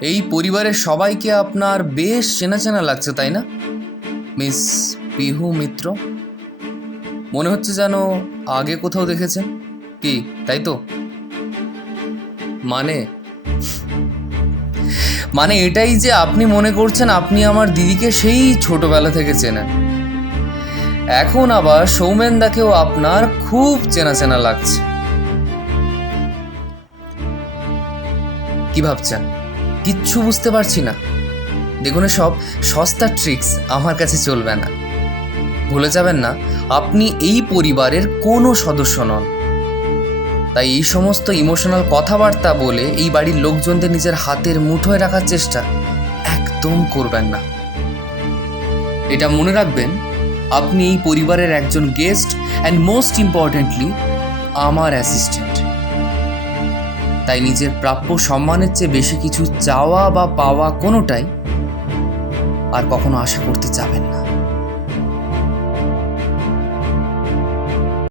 এই পরিবারের সবাইকে আপনার বেশ চেনা চেনা লাগছে, তাই না মিস পিহু মিত্র? মনে হচ্ছে যেন আগে কোথাও দেখেছেন, কি তাই তো? মানে মানে এটাই যে আপনি মনে করছেন আপনি আমার দিদিকে সেই ছোটবেলা থেকে চেনেন। এখন আবার সৌমেনদাকেও আপনার খুব চেনা চেনা লাগছে। কি ভাবছেন? কিচ্ছু বুঝতে পারছি না। দেখুন, সব সস্তা ট্রিক্স আমার কাছে চলবে না। ভুলে যাবেন না, আপনি এই পরিবারের কোনো সদস্য নন। তাই এই সমস্ত ইমোশনাল কথাবার্তা বলে এই বাড়ির লোকজনদের নিজের হাতের মুঠোয় রাখার চেষ্টা একদম করবেন না। এটা মনে রাখবেন, আপনি এই পরিবারের একজন গেস্ট অ্যান্ড মোস্ট ইম্পর্টেন্টলি আমার অ্যাসিস্ট্যান্ট। তাই নিজের প্রাপ্য সম্মানের চেয়ে বেশি কিছু চাওয়া বা পাওয়া কোনোটাই আর কখনো আশা করতে যাবেন না।